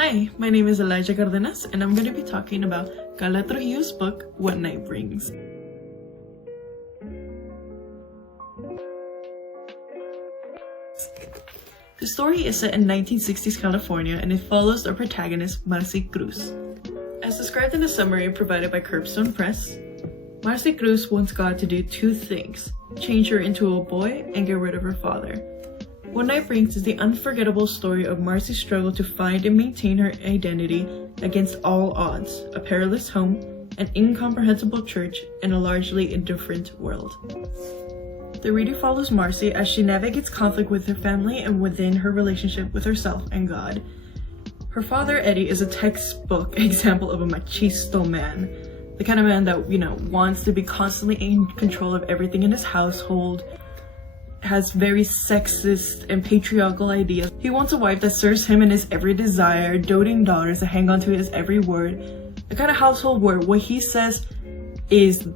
Hi, my name is Elijah Cardenas, and I'm going to be talking about Carla Trujillo's book, What Night Brings. The story is set in 1960s California, and it follows our protagonist, Marcy Cruz. As described in the summary provided by Curbstone Press, Marcy Cruz wants God to do two things: change her into a boy and get rid of her father. What Night Brings is the unforgettable story of Marcy's struggle to find and maintain her identity against all odds, a perilous home, an incomprehensible church, and a largely indifferent world. The reader follows Marcy as she navigates conflict with her family and within her relationship with herself and God. Her father, Eery, is a textbook example of a machisto man, the kind of man that, wants to be constantly in control of everything in his household, has very sexist and patriarchal ideas. He wants a wife that serves him in his every desire, doting daughters that hang on to his every word, the kind of household where what he says is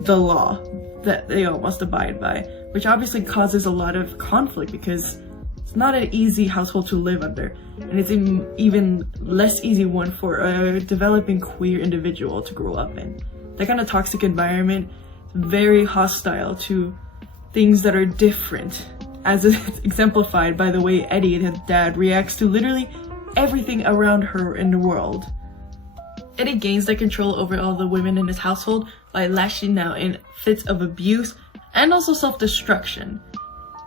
the law that they all must abide by, which obviously causes a lot of conflict because it's not an easy household to live under, and it's an even less easy one for a developing queer individual to grow up in. That kind of toxic environment is very hostile to things that are different, as is exemplified by the way Eery, his dad, reacts to literally everything around her in the world. Eery gains the control over all the women in his household by lashing out in fits of abuse and also self-destruction.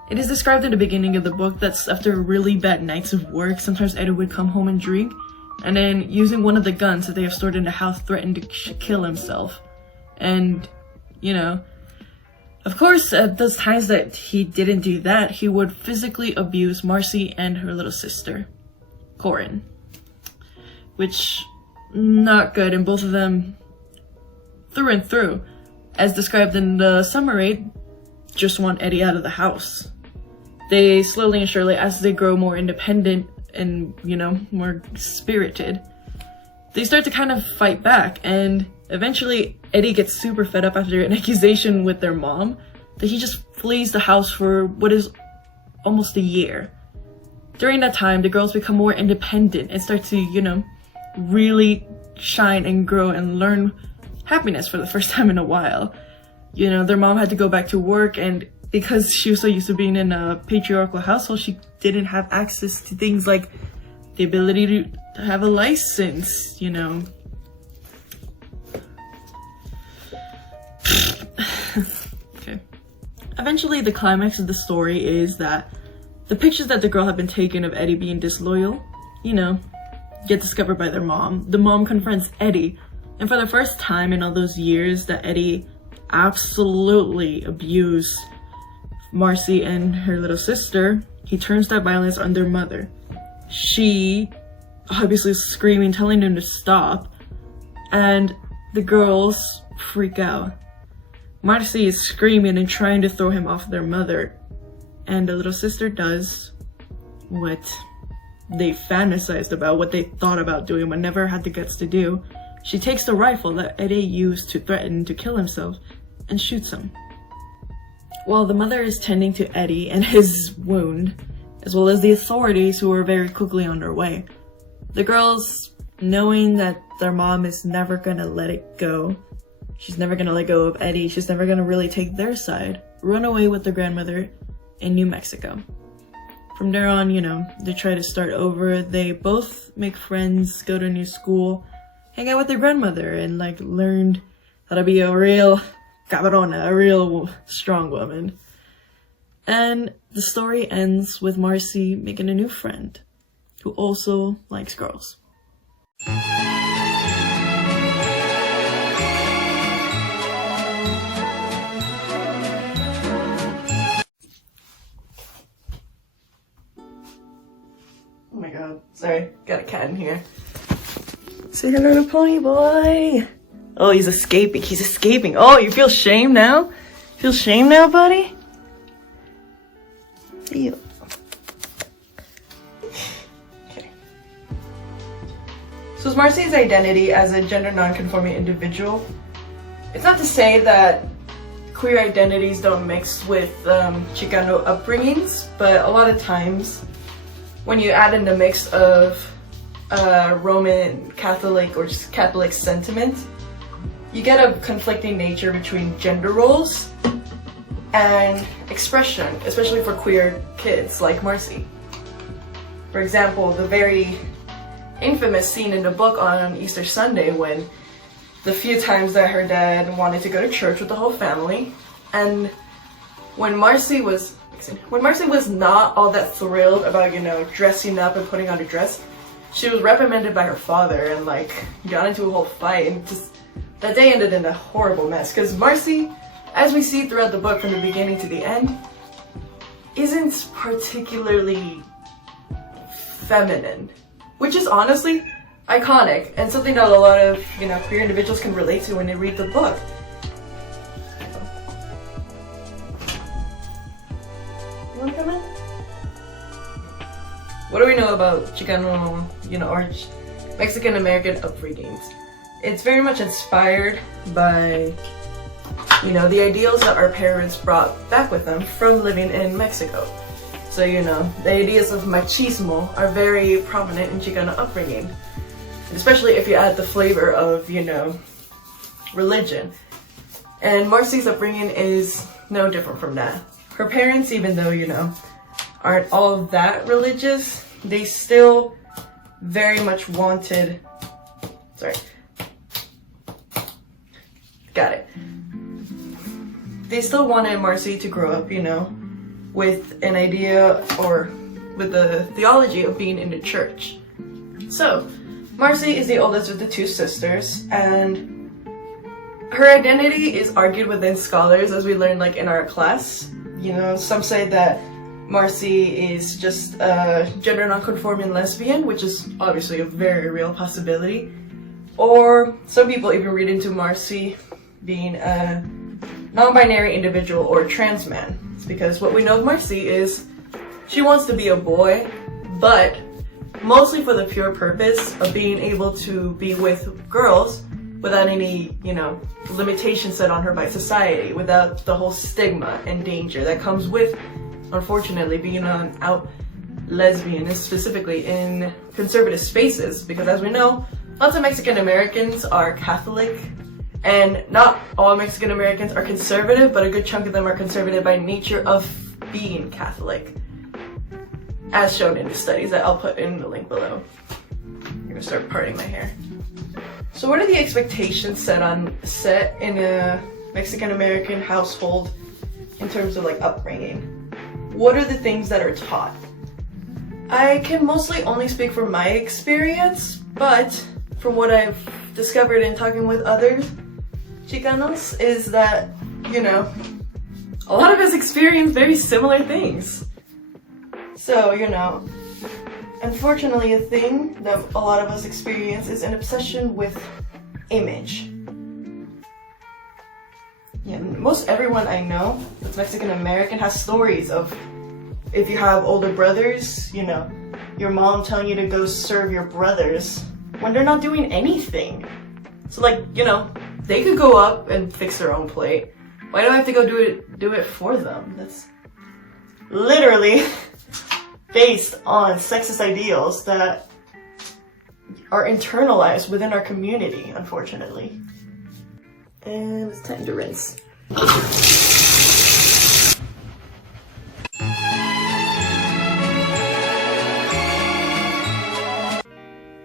It is described in the beginning of the book that after really bad nights of work, sometimes Eery would come home and drink, and then using one of the guns that they have stored in the house threatened to kill himself. And, of course, at those times that he didn't do that, he would physically abuse Marcy and her little sister, Corin. Which, not good, and both of them, through and through, as described in the summary, just want Eery out of the house. They slowly and surely, as they grow more independent and, more spirited, they start to kind of fight back, and eventually Eery gets super fed up after an accusation with their mom that he just flees the house for what is almost a year. During that time, the girls become more independent and start to, really shine and grow and learn happiness for the first time in a while. Their mom had to go back to work, and because she was so used to being in a patriarchal household, she didn't have access to things like the ability to have a license, Okay. Eventually, the climax of the story is that the pictures that the girl had been taking of Eery being disloyal, get discovered by their mom. The mom confronts Eery, and for the first time in all those years that Eery absolutely abused Marcy and her little sister, he turns that violence on their mother. She obviously is screaming, telling them to stop, and the girls freak out. Marcy is screaming and trying to throw him off their mother, and the little sister does what they fantasized about, what they thought about doing but never had the guts to do. She takes the rifle that Eery used to threaten to kill himself and shoots him. While the mother is tending to Eery and his wound, as well as the authorities who are very quickly on their way, the girls, knowing that their mom is never gonna let it go, she's never gonna let go of Eery, she's never gonna really take their side, run away with their grandmother in New Mexico. From there on, they try to start over. They both make friends, go to a new school, hang out with their grandmother, and learned how to be a real cabrona, a real strong woman. And the story ends with Marcy making a new friend who also likes girls. Oh my god, sorry, got a cat in here. Say hello to Pony Boy! Oh, he's escaping. Oh, you feel shame now? Feel shame now, buddy? Ew. Okay. So is Marcy's identity as a gender non-conforming individual? It's not to say that queer identities don't mix with Chicano upbringings, but a lot of times when you add in the mix of Roman Catholic or just Catholic sentiment, you get a conflicting nature between gender roles and expression, especially for queer kids like Marcy. For example, the very infamous scene in the book on Easter Sunday when the few times that her dad wanted to go to church with the whole family, and when Marcy was not all that thrilled about, you know, dressing up and putting on a dress, she was reprimanded by her father and like got into a whole fight, and just that day ended in a horrible mess because Marcy, as we see throughout the book from the beginning to the end, isn't particularly feminine, which is honestly iconic and something that a lot of, you know, queer individuals can relate to when they read the book. You wanna come in? What do we know about Chicano, you know, or Mexican American upbringings? It's very much inspired by, you know, the ideals that our parents brought back with them from living in Mexico. So, you know, the ideas of machismo are very prominent in Chicano upbringing, especially if you add the flavor of, you know, religion. And Marcy's upbringing is no different from that. Her parents, even though, you know, aren't all that religious, they still very much wanted, they still wanted Marcy to grow up, you know, with an idea or with the theology of being in the church. So, Marcy is the oldest of the two sisters, and her identity is argued within scholars, as we learned like in our class. You know, some say that Marcy is just a gender non-conforming lesbian, which is obviously a very real possibility. Or some people even read into Marcy being a non-binary individual or trans man. It's because what we know of Marcy is she wants to be a boy, but mostly for the pure purpose of being able to be with girls without any, you know, limitations set on her by society, without the whole stigma and danger that comes with, unfortunately, being an out lesbian, and specifically in conservative spaces, because as we know, lots of Mexican Americans are Catholic, and not all Mexican Americans are conservative, but a good chunk of them are conservative by nature of being Catholic, as shown in the studies that I'll put in the link below. I'm gonna start parting my hair. So what are the expectations set in a Mexican American household in terms of like upbringing? What are the things that are taught? I can mostly only speak from my experience, but from what I've discovered in talking with other Chicanos is that, you know, a lot of us experience very similar things. So, you know, unfortunately a thing that a lot of us experience is an obsession with image. Yeah, most everyone I know that's Mexican American has stories of, if you have older brothers, you know, your mom telling you to go serve your brothers when they're not doing anything. So like, you know, they could go up and fix their own plate. Why do I have to go do it for them? That's literally based on sexist ideals that are internalized within our community, unfortunately. And it's time to rinse.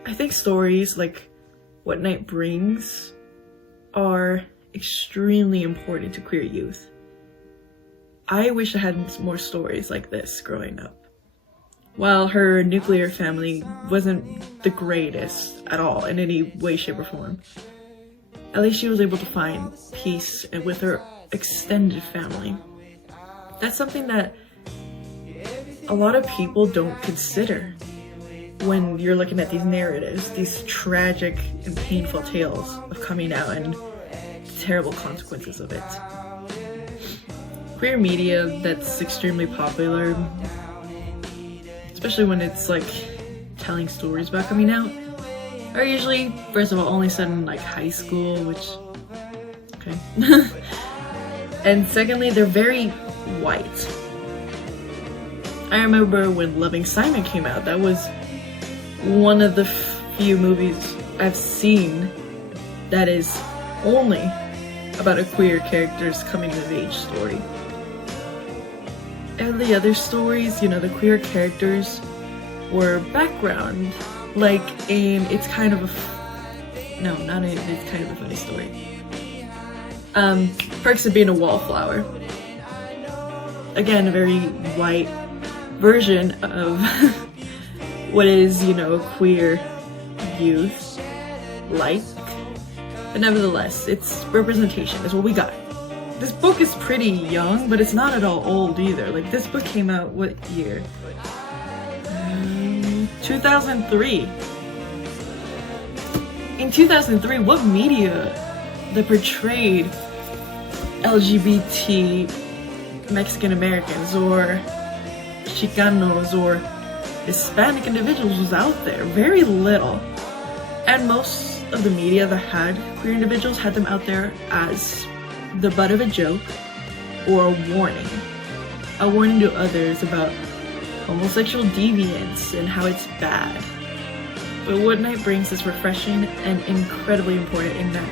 I think stories like What Night Brings are extremely important to queer youth. I wish I had more stories like this growing up. While her nuclear family wasn't the greatest at all in any way, shape, or form, at least she was able to find peace with her extended family. That's something that a lot of people don't consider when you're looking at these narratives, these tragic and painful tales of coming out and the terrible consequences of it. Queer media that's extremely popular, especially when it's like telling stories about coming out, are usually, first of all, only set in like high school, which, okay. And secondly, they're very white. I remember when Loving Simon came out, that was one of the few movies I've seen that is only about a queer character's coming of age story. And the other stories, you know, the queer characters were background, like in It's Kind of a It's Kind of a Funny Story. Perks of Being a Wallflower. Again, a very white version of what is, you know, queer youth like. But nevertheless, its representation is what we got. This book is pretty young, but it's not at all old either. Like, this book came out, what year? 2003. In 2003, what media that portrayed LGBT Mexican Americans or Chicanos or Hispanic individuals was out there? Very little. And most of the media that had queer individuals had them out there as the butt of a joke or a warning to others about homosexual deviance and how it's bad. But What Night brings is refreshing and incredibly important in that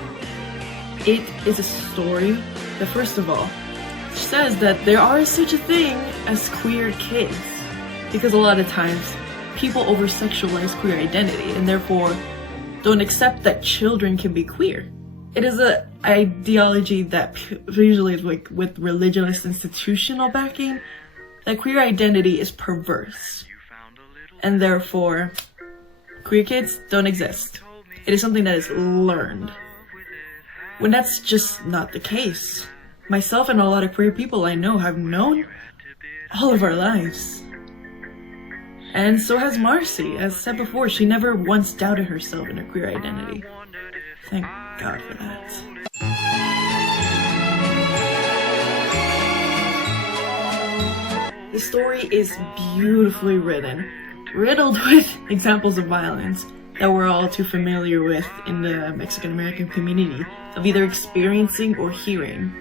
it is a story that, first of all, says that there are such a thing as queer kids, because a lot of times people over-sexualize queer identity and therefore don't accept that children can be queer. It is an ideology that usually is like with religious institutional backing, that queer identity is perverse, and therefore queer kids don't exist. It is something that is learned, when that's just not the case. Myself and a lot of queer people I know have known all of our lives. And so has Marcy. As said before, she never once doubted herself in her queer identity. Thank God for that. The story is beautifully written, riddled with examples of violence that we're all too familiar with in the Mexican American community, of either experiencing or hearing.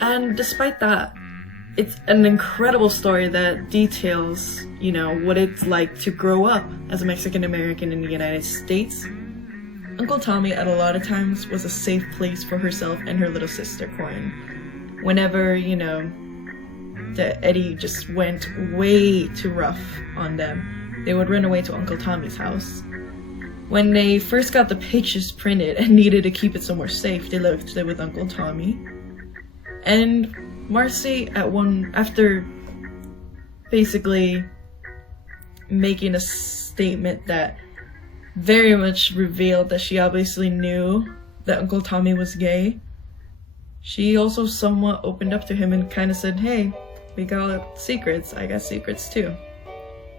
And despite that, it's an incredible story that details, you know, what it's like to grow up as a Mexican American in the United States. Uncle Tommy at a lot of times was a safe place for herself and her little sister Corin. Whenever, you know, that Eddie just went way too rough on them, they would run away to Uncle Tommy's house. When they first got the pictures printed and needed to keep it somewhere safe, they lived there with Uncle Tommy. And Marcy, after basically making a statement that very much revealed that she obviously knew that Uncle Tommy was gay, she also somewhat opened up to him and kind of said, hey, we got secrets, I got secrets too.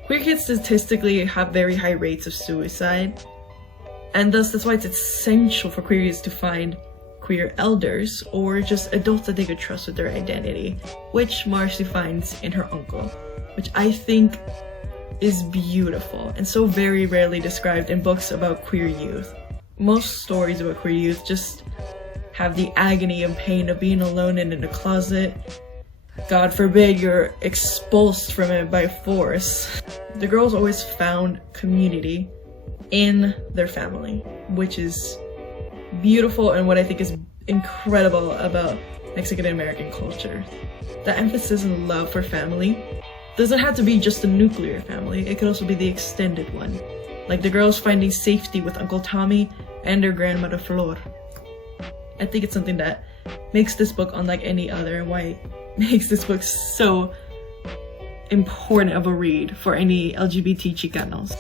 Queer kids statistically have very high rates of suicide, and thus that's why it's essential for queer kids to find queer elders or just adults that they could trust with their identity, which Marcy finds in her uncle, which I think is beautiful and so very rarely described in books about queer youth. Most stories about queer youth just have the agony and pain of being alone and in a closet. God forbid you're expulsed from it by force. The girls always found community in their family, which is beautiful and what I think is incredible about Mexican American culture. The emphasis and love for family doesn't have to be just the nuclear family, it could also be the extended one. Like the girls finding safety with Uncle Tommy and their grandmother Flor. I think it's something that makes this book unlike any other and why it makes this book so important of a read for any LGBT Chicanos.